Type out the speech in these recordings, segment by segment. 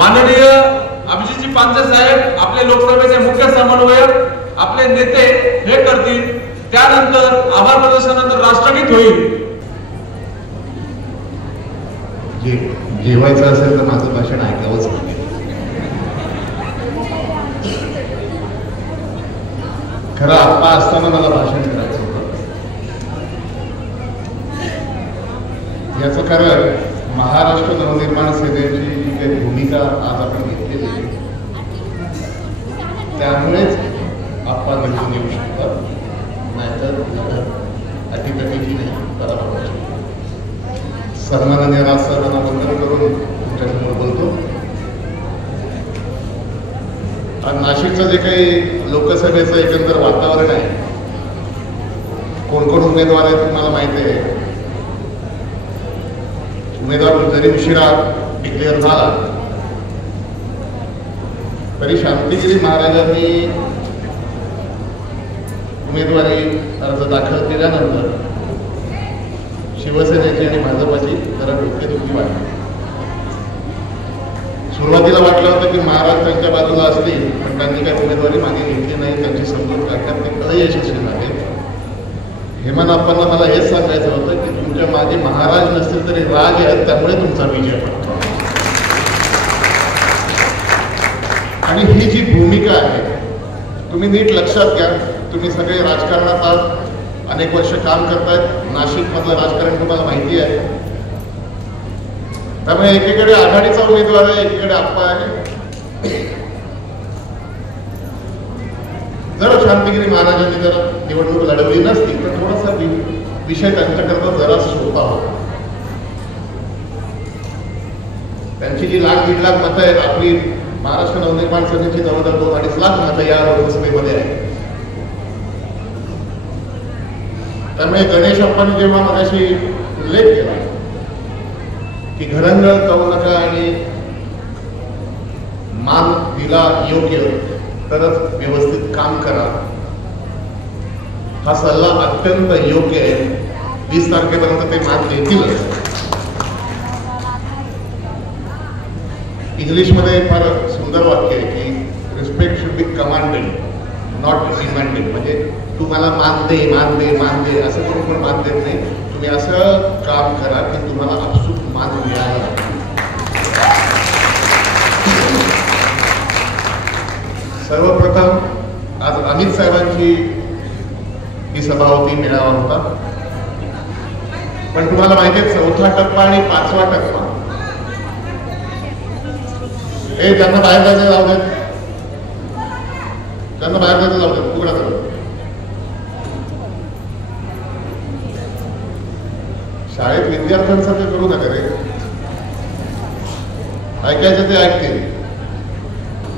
माननीय अभिजितजी पानसे साहेब आपले लोकसभेचे मुख्य समन्वयक आपले नेते हे करतील, त्यानंतर आभार प्रदर्शनानंतर राष्ट्रगीत होईल. जेवायचं असेल तर माझं भाषण ऐकावंच लागेल. खरं आप्पा असताना मला भाषण करायचं होतं. याचं कारण महाराष्ट्र नवनिर्माण सेनेची जी काही भूमिका आज आपण घेतलेली आहे त्यामुळेच आप्पा निवडून येऊ शकतात, नाहीतर अटीतटीची नाही पराभवाची. सन्माननीय राजसाहेबांना वंदन करून तुमच्यासमोर बोलतो. आज नाशिकचं जे काही लोकसभेचं एकंदर वातावरण आहे, कोण कोण उमेदवार आहेत तुम्हाला माहिती आहे. उमेदवार जरी उशिरा डिक्लेअर झाला तरी शांतिगिरी महाराजांनी उमेदवारी अर्ज दाखल केल्यानंतर शिवसेनेची आणि भाजपाची जरा डोकेदुखी वाटली. सुरुवातीला वाटलं होतं की महाराज त्यांच्या बाजूला असतील, पण त्यांनी काही उमेदवारी मागे घेतली नाही. त्यांची समजूत काढण्यात ते अयशस्वी झाले. हेमंत अप्पांना मला हेच सांगायचं होतं की तुमच्या मागे महाराज नसतील तरी राज आहेत, त्यामुळे तुमचा विजय पडतो. आणि ही जी भूमिका आहे तुम्ही नीट लक्षात घ्या. तुम्ही सगळे राजकारणात आज अनेक वर्ष काम करतायत. नाशिकमधलं राजकारण तुम्हाला माहिती आहे. त्यामुळे एकीकडे आघाडीचा उमेदवार आहे, एकीकडे आप्पा आहे. जर शांतिगिरी महाराजांनी जर निवडणूक लढवली नसती तर थोडासा विषय त्यांच्याकरता जरा सोपा होता. त्यांची जी 1,00,000-1.5 लाख मतं आहेत, आपली महाराष्ट्र नवनिर्माण सेनेची जवळजवळ 2-2.5 लाख मतं या लोकसभेमध्ये आहे. त्यामुळे गणेश अप्पांनी जेव्हा मगाशी उल्लेख केला की घरंगळ करू नका आणि मान दिला योग्य तरच व्यवस्थित काम करा, हा सल्ला अत्यंत योग्य आहे. 20 तारखेपर्यंत ते मान देतीलच. इंग्लिशमध्ये फार सुंदर वाक्य आहे की respect should be commanded not demanded. म्हणजे तू मला मान दे मान दे मान दे असं करून पण मान देत नाही. तुम्ही असं काम करा की तुम्हाला आपसूक मान मिळाला. सर्वप्रथम आज अमित साहेबांची ही सभा होती, मेळावा होता. पण तुम्हाला माहिती आहे 4था टप्पा आणि 5वा टप्पा हे ज्यांना बाहेर जायचं जाऊ देत, ज्यांना बाहेर जायचं जाऊ देत, उघडा करू. शाळेत विद्यार्थ्यांसारखं करू नका रे. ऐकायचं ते ऐकतील.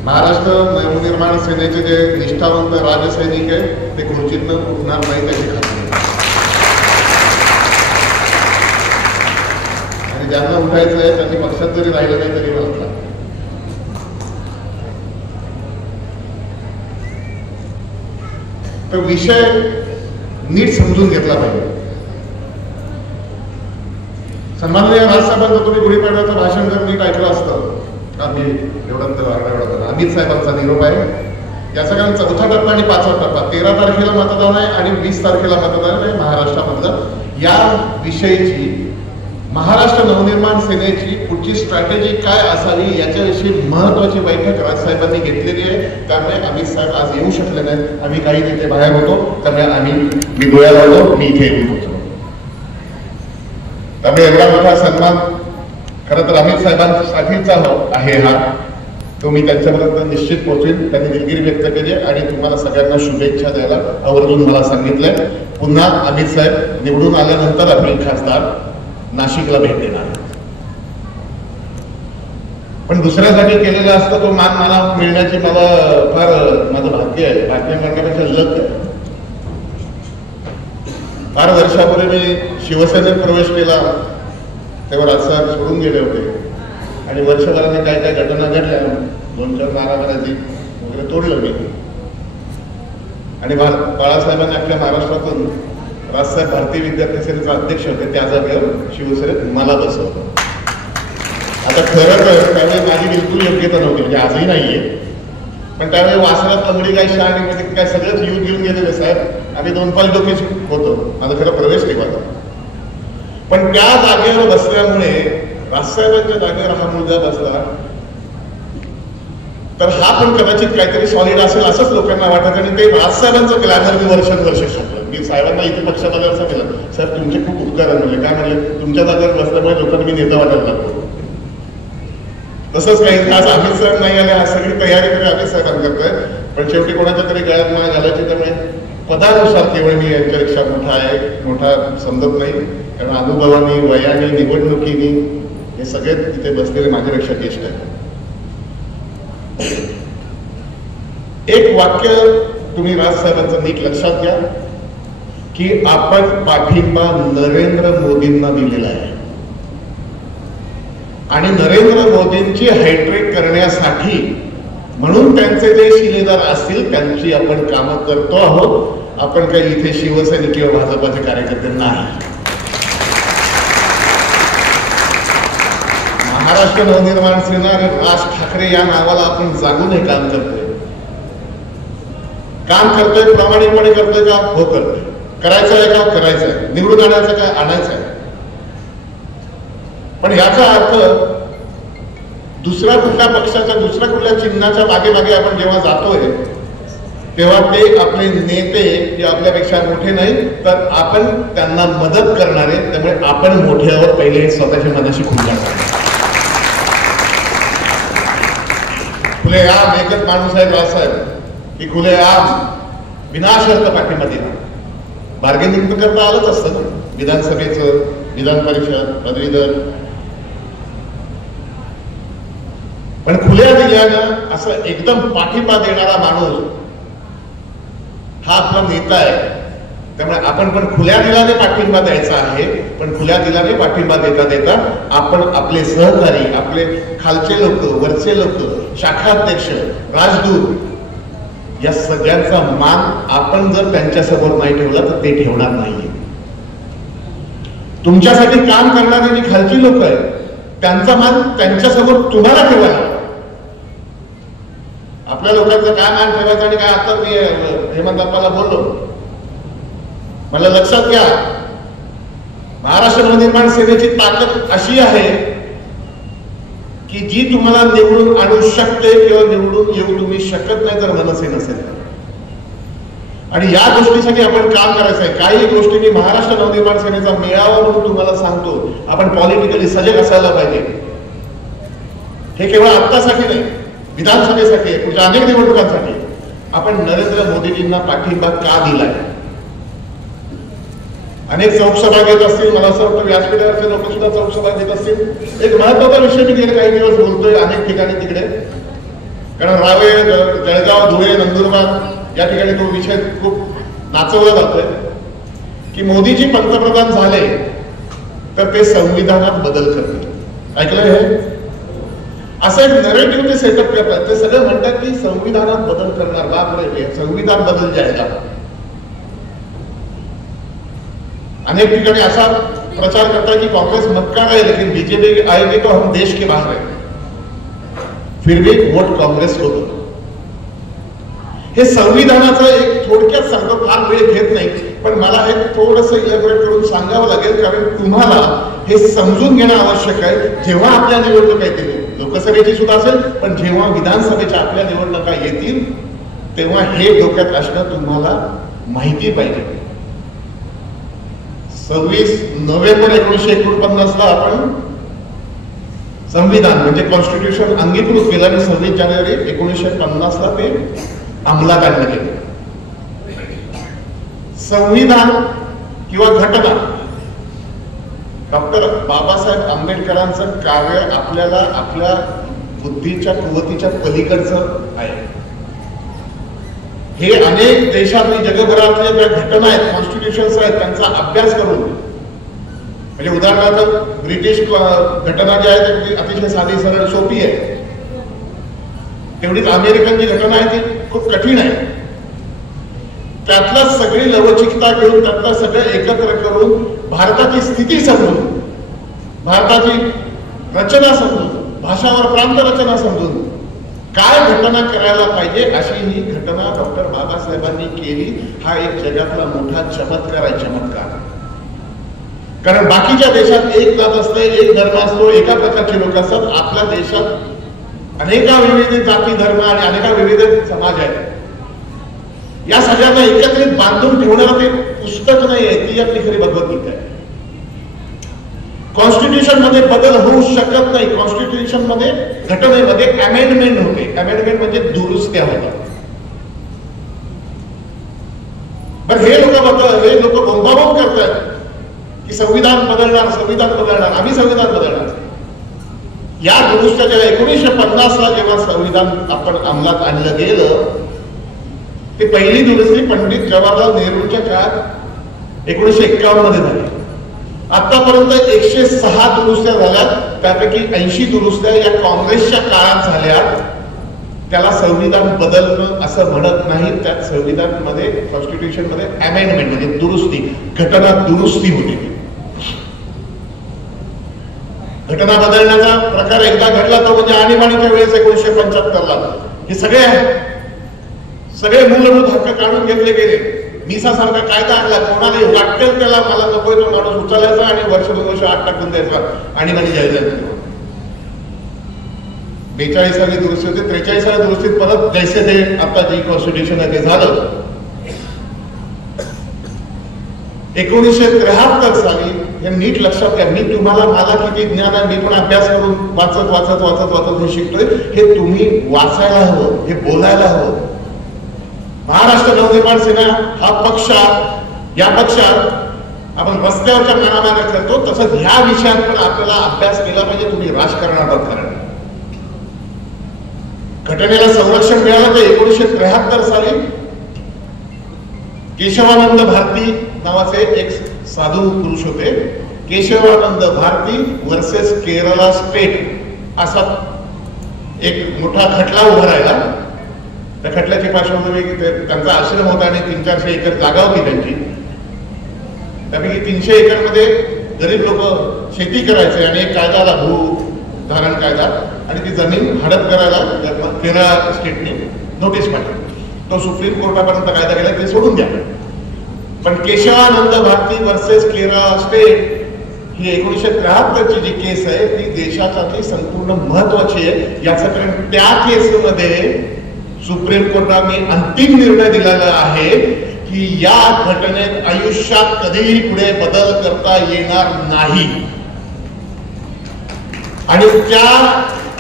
महाराष्ट्र नवनिर्माण सेनेचे जे निष्ठावंत राजसैनिक आहेत ते खुर्चीतनं उठणार नाही त्याची खात्री. आणि ज्यांना उठायचं आहे त्यांनी पक्षात जरी राहिलं नाही तरी मला तर विषय नीट समजून घेतला पाहिजे. सन्माननीय राजसाहेबांचं तुम्ही गुढीपाडव्याचं भाषण जर नीट ऐकलं असतं, आम्ही एवढं अमित साहेबांचा निरोप आहे. याचा कारण 4था टप्पा आणि 5वा टप्पा 13 तारखेला मतदान आहे आणि 20 तारखेला मतदान आहे महाराष्ट्रामधलं. या विषयीची महाराष्ट्र नवनिर्माण सेनेची पुढची स्ट्रॅटेजी काय असावी याच्याविषयी महत्वाची बैठक राजसाहेबांनी घेतलेली आहे. त्यामुळे अमित साहेब आज येऊ शकले नाहीत. आम्ही काही तिथे बाहेर होतो, त्यामुळे मी गोळ्या लावलो, मी इथे येऊन होतो. त्यामुळे एवढा मोठा सन्मान खरं तर अमित साहेबांसाठीचा आहे हा. तो मी त्यांच्यापर्यंत निश्चित पोहोचेल. त्यांनी दिलगिरी व्यक्त केली आणि तुम्हाला सगळ्यांना शुभेच्छा द्यायला आवर्जून मला सांगितलंय. पुन्हा अमित साहेब निवडून आल्यानंतर आपले खासदार नाशिकला भेट देणार. पण दुसऱ्यासाठी केलेला असता तो मान मला मिळण्याची मला फार माझं भाग्य आहे. भाग्य म्हणण्यापेक्षा लक आहे. फार वर्षापूर्वी मी शिवसेनेत प्रवेश केला तेव्हा राजसाहेब सोडून गेले होते आणि वर्षभराने काय काय घटना घडल्या, 2-4 नाराबाजी वगैरे तोडलं मी. आणि बाळासाहेबांनी अख्ख्या महाराष्ट्रातून राजसाहेब भारतीय विद्यार्थी सेनेचे अध्यक्ष होते, त्या जागेवर शिवसेनेत मला बसवलं. आता खरं तर त्यावेळी माझी बिलकुल योग्यता नव्हती, म्हणजे आजही नाहीये, पण त्यावेळी वासरात लंगडी काय शाण म्हणजे काय सगळंच येऊन गेलेलं साहेब. आम्ही 2 पाच डोके होतो, माझा खरं प्रवेश टिकवता. पण त्या जागेवर बसल्यामुळे राजसाहेबांच्या जागेवर हा मुलगा बसला तर हा पण कदाचित काहीतरी सॉलिड असेल असंच लोकांना वाटत. आणि ते राजसाहेबांचं ग्लॅमर मी वर्षानुवर्ष खाल्लं. मी साहेबांना इथे पक्षामध्ये असं केलं, सर तुमचे खूप उपकार आहे म्हणले. काय म्हणले, तुमच्या जागेवर बसल्यामुळे लोकांना मी नेता वाटायला लागलो. तसंच काही आज अमित साहेब नाही आले, आज सगळी तयारी तरी अमित साहेब करतोय, पण शेवटी कोणाच्या तरी गळ्यात माळ घालायची. त्यामुळे पदानुसार केवळ मी यांच्यापेक्षा मोठा समजत नाही, कारण अनुभवानी, वयाने, निवडणुकीने हे सगळे इथे बसलेले माझ्यापेक्षा ज्येष्ठ आहेत. एक वाक्य तुम्ही राजसाहेबांचं नीट लक्षात घ्या की आपण पाठिंबा नरेंद्र मोदींना दिलेला आहे आणि नरेंद्र मोदींची हायड्रेट करण्यासाठी म्हणून त्यांचे जे शिलेदार असतील त्यांची आपण कामं करतो आहोत. आपण काही इथे शिवसैनिक किंवा भाजपाचे कार्यकर्ते नाही. महाराष्ट्र नवनिर्माण सेना आणि राज ठाकरे या नावाला आपण जागून हे काम करतोय. प्रामाणिकपणे करतोय का? हो करतोय. करायचं आहे का? करायचं आहे. निवडून आणायचं का? आणायचं आहे. पण याचा अर्थ दुसऱ्या कुठल्या पक्षाच्या, दुसऱ्या कुठल्या चिन्हाच्या मागे मागे आपण जेव्हा जातोय तेव्हा ते आपले नेते जे आपल्यापेक्षा मोठे नाही तर आपण त्यांना मदत करणारे, त्यामुळे आपण मोठ्यावर पहिले स्वतःच्या मनाशी खुलणार. खुलेआम एकच माणूस आहे राजसाहेब की खुलेआम विनाशर्त पाठिंबा दिला. बार्गेनिंग करता आलंच असतं ना, विधानसभेचं, विधान परिषद, पदवीधर. पण खुल्या दिल्यानं असं एकदम पाठिंबा देणारा माणूस हा आपला नेता आहे. त्यामुळे आपण पण खुल्या दिलाने पाठिंबा द्यायचा आहे. पण खुल्या दिलाने पाठिंबा देता देता आपण आपले सहकारी, आपले खालचे लोक, वरचे लोक, शाखाध्यक्ष, राजदूत या सगळ्यांचा मान आपण जर त्यांच्यासमोर नाही ठेवला तर ते ठेवणार नाहीये. तुमच्यासाठी काम करणारी जी खालची लोक आहेत त्यांचा मान त्यांच्यासमोर तुम्हाला ठेवायला. आपल्या लोकांचं काय मान ठेवायचं आणि काय. आता मी हेमंत अप्पाला बोललो, मला लक्षात घ्या महाराष्ट्र नवनिर्माण सेनेची ताकद अशी आहे की जी तुम्हाला निवडून आणू शकते किंवा निवडून येऊ तुम्ही शकत नाही जर मनसे नसेल. आणि या गोष्टीसाठी आपण काम करायचं आहे. काही गोष्टी मी महाराष्ट्र नवनिर्माण सेनेचा मेळावा म्हणून तुम्हाला सांगतो, आपण पॉलिटिकली सजग असायला पाहिजे. हे केवळ आत्तासाठी नाही, विधानसभेसाठी, पुढच्या अनेक निवडणुकांसाठी. आपण नरेंद्र मोदीजींना पाठिंबा का दिलाय? अनेक चौकसभा घेत असतील, मला असं वाटतं व्यासपीठावरचे लोक सुद्धा चौकसभा घेत असतील. एक महत्वाचा विषय मी गेले काही दिवस बोलतोय अनेक ठिकाणी तिकडे, कारण रावे, जळगाव, धुळे, नंदुरबार या ठिकाणी तो विषय खूप नाचवला जातोय की मोदीजी पंतप्रधान झाले तर ते संविधानात बदल करतील. ऐकलंय हे? असं एक नरेटिव्ह ते सेटअप करतात. ते सगळं म्हणतात की संविधानात बदल करणार. बापरे, संविधान बदल जायगा. अनेक ठिकाणी असा प्रचार करता की कांग्रेस मत का गए लेकिन बीजेपी आएगी तो हम देश के बाहर है, फिर भी वोट कांग्रेस को दो. हे संविधानाचं एक थोडक्यात सांगतो, फार वेळ घेत नाही, पण मला हे थोडंसं इलॅबोरेट करून सांगावं लागेल, कारण तुम्हाला हे समजून घेणं आवश्यक आहे. जेव्हा आपल्या निवडणुका येतील, लोकसभेची सुद्धा असेल, पण जेव्हा विधानसभेच्या आपल्या निवडणुका येतील तेव्हा हे डोक्यात असणं तुम्हाला माहिती पाहिजे. 26 नोव्हेंबर 1949 ला आपण संविधान म्हणजे कॉन्स्टिट्यूशन अंगीकृत केलं आणि 26 जानेवारी 1950 ला ते अंमलात आणलं गेलं. संविधान किंवा घटना डॉक्टर बाबासाहेब आंबेडकरांचं कार्य आपल्याला आपल्या बुद्धीच्या कुवतीच्या पलीकडचं आहे. हे अनेक देशातली, जगभरातल्या ज्या घटना आहेत, कॉन्स्टिट्यूशन्स आहेत, त्यांचा अभ्यास करून, म्हणजे उदाहरणार्थ ब्रिटिश घटना जी आहे ती अतिशय साधी, सरळ, सोपी आहे. तेवढीच अमेरिकन जी घटना आहे ती खूप कठीण आहे. त्यातला सगळी लवचिकता घेऊन, त्यातलं सगळं एकत्र करून, भारताची स्थिती समजून, भारताची रचना समजून भाषावर प्रांतरचना समजून काय घटना करायला पाहिजे अशी ही घटना डॉक्टर बाबासाहेबांनी केली. हा एक जगातला मोठा चमत्कार आहे, चमत्कार. कारण बाकीच्या देशात एक जात असते, एक धर्म असतो, एका प्रकारचे लोक असतात. आपल्या देशात अनेका विविध जाती धर्म आणि अनेका विविध समाज आहेत. या सगळ्यांना एकत्रित बांधून ठेवणारं ते पुस्तक नाहीये, ती आपली खरी भगवद्गीता आहे. कॉन्स्टिट्यूशन मध्ये बदल होऊ शकत नाही. कॉन्स्टिट्यूशन मध्ये घटनेमध्ये अमेंडमेंट होते. अमेंडमेंट म्हणजे दुरुस्त्या होतात. पण हे लोक बोंबाबोंब करतात की संविधान बदलणार, संविधान बदलणार, आम्ही संविधान बदलणार. या दुरुस्त्या जेव्हा 1950 ला जेव्हा संविधान आपण अंमलात आणलं गेलं, ते पहिली दुरुस्ती पंडित जवाहरलाल नेहरूंच्या काळात 1951 मध्ये झाली. आतापर्यंत 106 दुरुस्त्या झाल्या, त्यापैकी 80 दुरुस्त्या या काँग्रेसच्या काळात झाल्या. त्याला संविधान बदलणं असं म्हणत नाही. त्यात संविधान मध्ये, कॉन्स्टिट्यूशन मध्ये अमेंडमेंट म्हणजे दुरुस्ती, घटना दुरुस्ती होती. घटना बदलण्याचा प्रकार एकदा घडला तो म्हणजे आणीबाणीच्या वेळेस 1975 ला हे सगळे मूलभूत हक्क काढून घेतले गेले. मिसा सारखा कायदा आणला, कोणाला वाटेल त्याला मला नकोय तो माणूस उचलायचा आणि वर्ष 2 वर्ष आत टाकून द्यायचा. आणीबाणी जाहीर झाली. 42 दुरुस्ती होते. 43 दुरुस्तीत परत जैसे ते आता जे कॉन्स्टिट्यूशन आहे ते झालं. 1973 साली हे नीट लक्षात घ्या. मी तुम्हाला, मला किती ज्ञान आहे, मी पण अभ्यास करून वाचत हे शिकतोय. हे तुम्ही वाचायला हवं, हे बोलायला हवं. महाराष्ट्र नवनिर्माण सेना हा पक्ष, या पक्षात आपण रस्त्यावरच्या मानामान्या करतो, तसंच ह्या विषयात पण आपल्याला अभ्यास केला पाहिजे. तुम्ही राजकारणात करा. घटनेला संरक्षण मिळालं तर 1973 साली केशवानंद भारती नावाचे एक साधू पुरुष होते. केशवानंद भारती वर्सेस केरला स्टेट असा एक मोठा खटला उभा राहिला. त्या खटल्याची पार्श्वभूमी त्यांचा आश्रम होता आणि 300-400 एकर जागा होती त्यांची. त्यापैकी 300 एकर मध्ये गरीब लोक शेती करायचे आणि एक कायदा आला, भू धारण कायदा, आणि ती जमीन हडप करायला केरळ स्टेटने नोटीस पाठवली. तो सुप्रीम कोर्टापर्यंत कायदा गेला, ते सोडून द्या. पण केशवानंद भारती वर्सेस केरळ स्टेट ही 1973 ची जी केस आहे ती देशासाठी संपूर्ण महत्वाची आहे. याचं कारण त्या केसमध्ये सुप्रीम कोर्टाने अंतिम निर्णय दिलेला आहे की या घटनेत आयुष्यात कधीही पुढे बदल करता येणार नाही. आणि त्या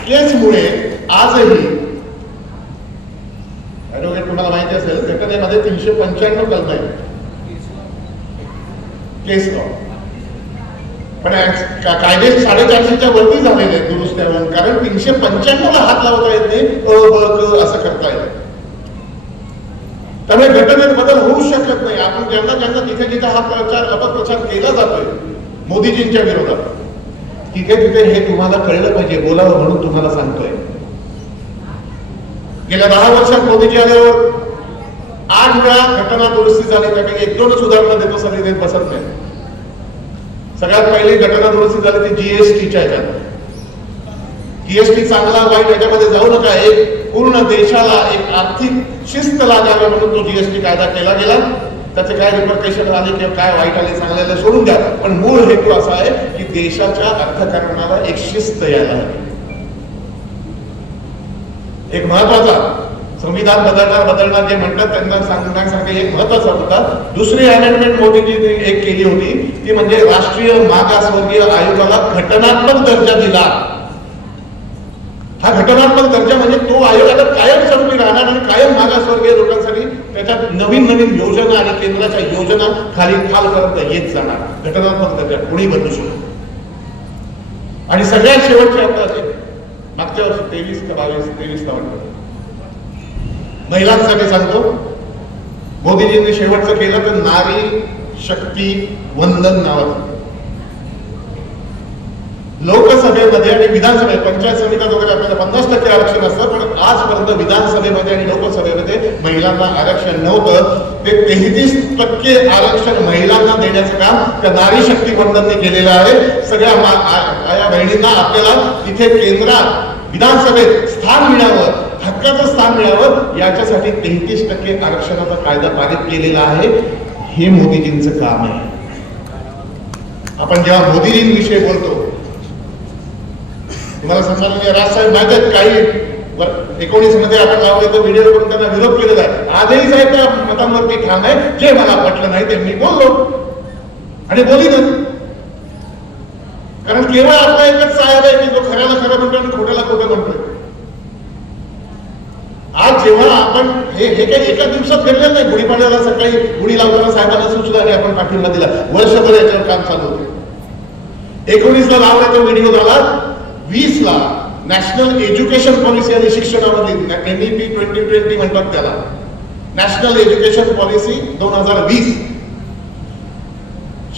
केसमुळे आजही ऍडव्होकेट तुम्हाला माहिती असेल घटनेमध्ये 395 कलम आहे केस लॉ. पण कायदे 450च्या वरती झालेले आहेत दुरुस्त्या म्हणून. कारण 395 ला हात लावता येत नाही, असं करता येत. त्यामुळे घटनेत बदल होऊ शकत नाही. आपण ज्यांना तिथे जिथे हा अपप्रचार केला जातोय मोदीजींच्या विरोधात, तिथे हे तुम्हाला कळलं पाहिजे. बोलावं म्हणून तुम्हाला सांगतोय. गेल्या 10 वर्षात मोदीजी आल्यावर 8 वेळा घटना दुरुस्ती झाली. त्यापैकी 1-2च उदाहरणं देतो, सगळी देत बसत नाही. सगळ्यात पहिली घटना दुरुस्ती झाली ती जीएसटीच्या ह्याच्यात. जीएसटी चांगला वाईट याच्यामध्ये जाऊ नका. एक पूर्ण देशाला एक आर्थिक शिस्त लागावी म्हणून तो जीएसटी कायदा केला गेला. त्याचे काय रिपरकेशन आले किंवा काय वाईट आले चांगल्याला सोडून द्या. पण मूळ हेतू असा आहे की देशाच्या अर्थकारणाला एक शिस्त यायला हवी. एक महत्वाचा संविधान बदलणार जे म्हणतात त्यांना सांगण्यासाठी एक महत्वाचा मुद्दा. दुसरी अमेंडमेंट मोदीजींनी एक केली होती ती म्हणजे राष्ट्रीय मागासवर्गीय आयोगाला घटनात्मक दर्जा दिला. हा घटनात्मक दर्जा म्हणजे तो आयोग आता कायमस्वरूपी राहणार आणि कायम मागासवर्गीय लोकांसाठी त्याच्यात नवीन योजना आणि केंद्राच्या योजना खालपर्यंत येत जाणार. घटनात्मक दर्जा कोणी बदलू शकतो. आणि सगळ्यात शेवटच्या आता मागच्या वर्षी 23 वाटतं महिलांसाठी सांगतो, मोदीजींनी शेवटचं केलं तर नारी शक्ती वंदन नावाचं. लोकसभेमध्ये आणि विधानसभेत, पंचायत समित्यात वगैरे आपल्याला 50% आरक्षण असतं, पण आजपर्यंत विधानसभेमध्ये आणि लोकसभेमध्ये महिलांना आरक्षण नव्हतं. ते 33% आरक्षण महिलांना देण्याचं काम त्या नारी शक्ती मंडळांनी केलेलं आहे. सगळ्या या बहिणींना आपल्याला इथे केंद्रात विधानसभेत स्थान मिळावं, हक्काचं स्थान मिळावं, याच्यासाठी 33% आरक्षणाचा कायदा पारित केलेला आहे. हे मोदीजींचं काम आहे. आपण जेव्हा मोदीजींविषयी बोलतो, तुम्हाला समजा राजसाहेब माहित आहेत, काही 19 मध्ये आपण लावले तो व्हिडिओ करून त्यांना विरोध केलेला आहे. आजही साहेब त्या मतांवरती ठाम आहे. जे मला पटलं नाही ते मी बोललो आणि बोलीनच. कारण केवळ आपला एकच साहेब आहे की जो खऱ्याला खरं म्हणतो आणि खोट्याला खोटं म्हणतोय. आज जेव्हा आपण हे काही एका दिवसात घडलेलं नाही. गुढीपाडव्याला सकाळी गुढी लावताना साहेबांना सुचलं आणि आपण पाठिंबा दिला. वर्षभर याच्यावर काम चालू होते. 19 ला लावला तो व्हिडिओ झाला. 20 ला नॅशनल एज्युकेशन पॉलिसी आणि शिक्षणामध्ये NEP 2020 म्हणतात त्याला, नॅशनल एज्युकेशन पॉलिसी 2020.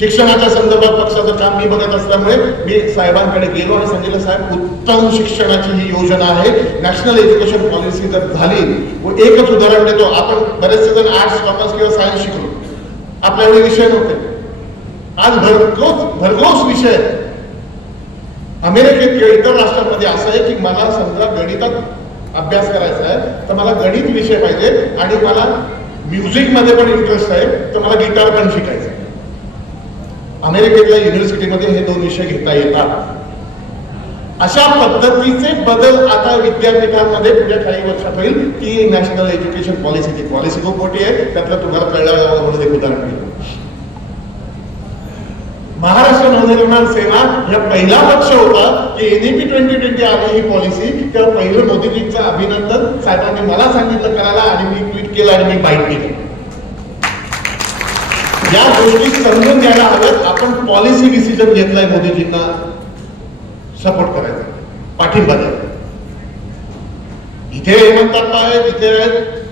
शिक्षणाच्या संदर्भात पक्षाचं काम मी बघत असल्यामुळे मी साहेबांकडे गेलो आणि सांगितलं, साहेब उत्तम शिक्षणाची ही योजना आहे. नॅशनल एज्युकेशन पॉलिसी जर झाली, एकच उदाहरण देतो. आपण बरेचसे जण आर्ट्स, कॉमर्स किंवा सायन्स शिकलो, आपल्याकडे विषय नव्हते. आज भरघोस विषय. अमेरिकेत किंवा इतर राष्ट्रांमध्ये असं आहे की मला समजा गणितात अभ्यास करायचा आहे तर मला गणित विषय पाहिजे आणि मला म्युझिक मध्ये पण इंटरेस्ट आहे तर मला गिटार पण शिकायचं. अमेरिकेतल्या युनिव्हर्सिटीमध्ये हे 2 विषय घेता येतात. अशा पद्धतीचे बदल आता विद्यापीठांमध्ये पुढे काही वर्षात होईल. ती नॅशनल एज्युकेशन पॉलिसी, ती पॉलिसी खूप मोठी आहे. त्यातलं तुम्हाला कळलं म्हणून एक उदाहरण दिलं. महाराष्ट्र नवनिर्माण सेना हा पहिला पक्ष होता की NEP 2020 आली ही पॉलिसी, तेव्हा पहिलं मोदीजींचं अभिनंदन. साहेबांनी मला सांगितलं करायला आणि मी ट्विट केलं आणि मी बाईट केलं. या गोष्टी समजून घ्यायला हव्यात. आपण पॉलिसी डिसिजन घेतलाय मोदीजींना सपोर्ट करायचा, पाठिंबा द्यायचा. इथे हेमंत अप्पा आहेत, इथे आहेत,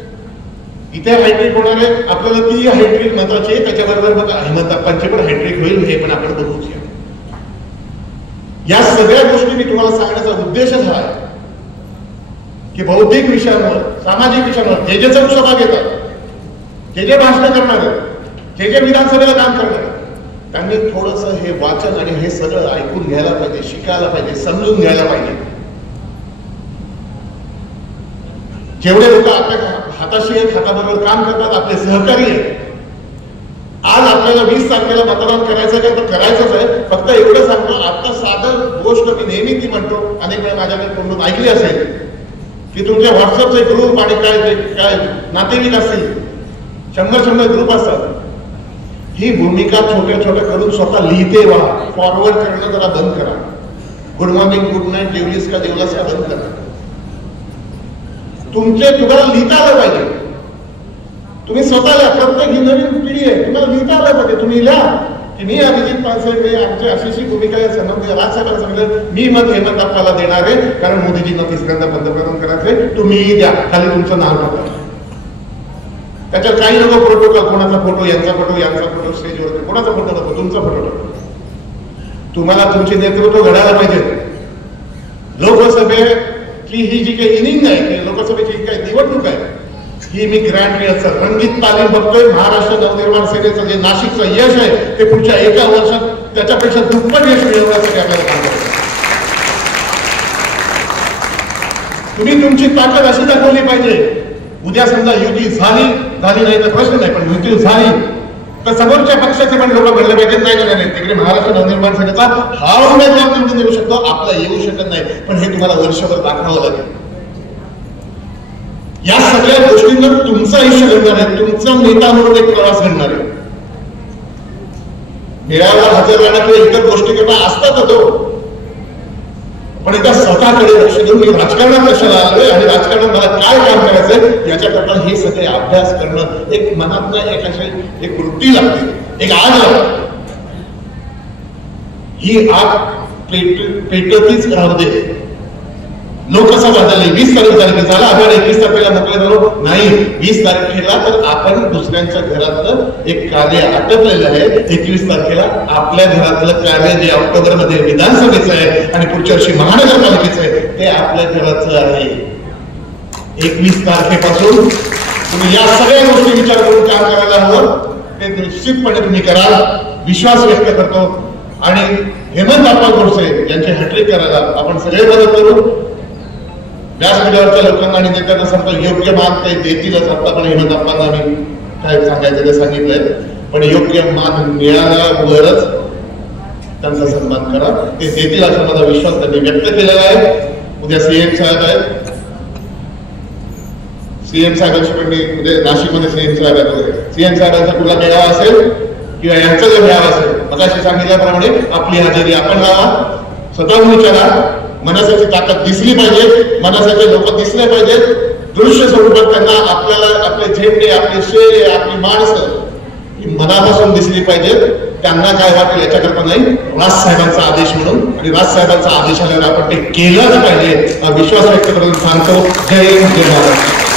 इथे हायट्रिक होणार आहे. आपल्याला ती हायट्रिक महत्वाची आहे. त्याच्याबरोबर बघा हेमंत अप्पांची पण हायट्रिक होईल, हे पण आपण बघूया. या सगळ्या गोष्टी मी तुम्हाला सांगण्याचा उद्देश हा आहे की बौद्धिक विषयांवर, सामाजिक विषयांवर जे जे सहभाग घेतात, जे भाषण करणार आहेत, जे विधानसभेला काम करणार, त्यांनी थोडस हे वाचन आणि हे सगळं ऐकून घ्यायला पाहिजे, शिकायला पाहिजे, समजून घ्यायला पाहिजे. जेवढे लोक आपल्या हाताशी एक हाताबरोबर काम करतात, आपले सहकारी आहेत. आज आपल्याला 20 तारखेला मतदान करायचं का तर करायचंच आहे. फक्त एवढं सांगतो, आता साधं गोष्ट मी नेहमी ती म्हणतो, अनेक वेळा माझ्याकडे कोण ऐकली असेल की तुमच्या व्हॉट्सअपचे ग्रुप आणि काय नातेवाईक असतील, 100 ग्रुप असतात. ही भूमिका छोट्या छोट्या करून स्वतः लिहिते व्हा. फॉरवर्ड करणं जरा बंद करा. गुड मॉर्निंग, गुड नाईट, जेवलीस का जेवलास का बंद करा. तुम्हाला लिहिता आलं पाहिजे. तुम्ही स्वतःला, प्रत्येक ही नवीन पिढी आहे, तुम्हाला लिहिता आलं पाहिजे. तुम्ही लिहा की मी अभिजित पानसरे, आमची अशी भूमिका आहे. राजसाहेबांना सांगितलं मी मत हेमंत अप्पाला देणार आहे कारण मोदीजींना तिसऱ्यांदा पंतप्रधान करायचंय. तुम्ही द्या, खाली तुमचं नाव टाका. त्याच्यात काही नको प्रोटोकॉल, कोणाचा फोटो, यांचा फोटो, यांचा फोटो, स्टेजवर कोणाचा फोटो नको, तुमचा फोटो नको. तुम्हाला तुमचे नेतृत्व घडायला पाहिजे. लोकसभेची ही जी काही इनिंग आहे, लोकसभेची काही निवडणूक आहे, ही मी ग्रँड रिहर्सल रंगीत तालीम बघतोय. महाराष्ट्र नवनिर्माण सेनेचं जे नाशिकचं यश आहे ते पुढच्या एका वर्षात त्याच्यापेक्षा दुप्पट यश मिळवण्यासाठी आपल्याला काम करायचं. तुम्ही तुमची ताकद अशी दाखवली पाहिजे. उद्या समजा युती झाली नाही तर प्रश्न नाही, पण युती झाली तर समोरच्या पक्षाचे पण लोक म्हणले पाहिजे नाही तिकडे महाराष्ट्र नवनिर्माण सेनेचा हा उमेदवार निवडून येऊ शकतो, आपला येऊ शकत नाही, पण हे तुम्हाला वर्षभर दाखवावं लागेल. या सगळ्या गोष्टींवर तुमचं आयुष्य घडणार आहे, तुमचा नेता म्हणून एक प्रवास घडणार आहे. मेळाव्याला हजर राहणं किंवा इतर गोष्टी किंवा असतात तो, पण एकदा स्वतःकडे लक्ष देऊन मी राजकारणात कशाला आलोय आणि राजकारणात मला काय काम करायचंय याच्याकरता हे सगळे अभ्यास करणं, एक मनातनं एक वृत्ती लागते, एक आग लागते. ही आग पेटतीच राहू दे. लोकसभा झाली 20 तारखेला झाला, आपण 21 तारखेला मोकळे झालो नाही. 20 तारखेला तर आपण दुसऱ्यांच्या घरातलं एक कार्य आटपलेलं आहे. 21 तारखेला आपल्या घरातलं कार्य जे ऑक्टोबर मध्ये विधानसभेचं आहे आणि पुढच्या वर्षी महानगरपालिकेचं आहे ते आपल्या घराचं आहे. 21 तारखेपासून तुम्ही या सगळ्या गोष्टी विचार करून काम करायला हवं. ते निश्चितपणे तुम्ही कराल विश्वास व्यक्त करतो. आणि हेमंत आप्पा गोडसे यांचे हॅट्रिक करायला आपण सगळे मदत करू. व्यासपीठावरच्या लोकांना आणि नेत्यांना सांगतो योग्य मान ते देतीलच. आता पण हेमंत आप्पांना मी काय सांगायचं ते सांगितलंय, पण योग्य मान मिळाल्यावरच त्यांचा सन्मान करा. ते देतील असा माझा विश्वास त्यांनी व्यक्त केलेला आहे. उद्या सीएम साहेब आहेत, सीएम साहेबांची पण उद्या नाशिकमध्ये सीएम साहेब आहेत. सीएम साहेबांचा कुठला मेळावा असेल किंवा यांचा जर मेळावा असेल, मगाशी सांगितल्याप्रमाणे आपली हजेरी आपण लावा. स्वतःहून विचारा, मनसेची ताकद दिसली पाहिजे, मनसेचे लोक दिसले पाहिजेत. दृश्य स्वरूपात त्यांना आपल्याला आपले झेंडे, आपले शेरे, आपली माणसं ही मनापासून दिसली पाहिजेत. त्यांना काय वाटेल याच्याकरता नाही, राजसाहेबांचा आदेश म्हणून. आणि राजसाहेबांचा आदेश आल्यावर आपण ते केलंच पाहिजे हा विश्वास व्यक्त करून सांगतो. जय हिंद, जय महाराष्ट्र.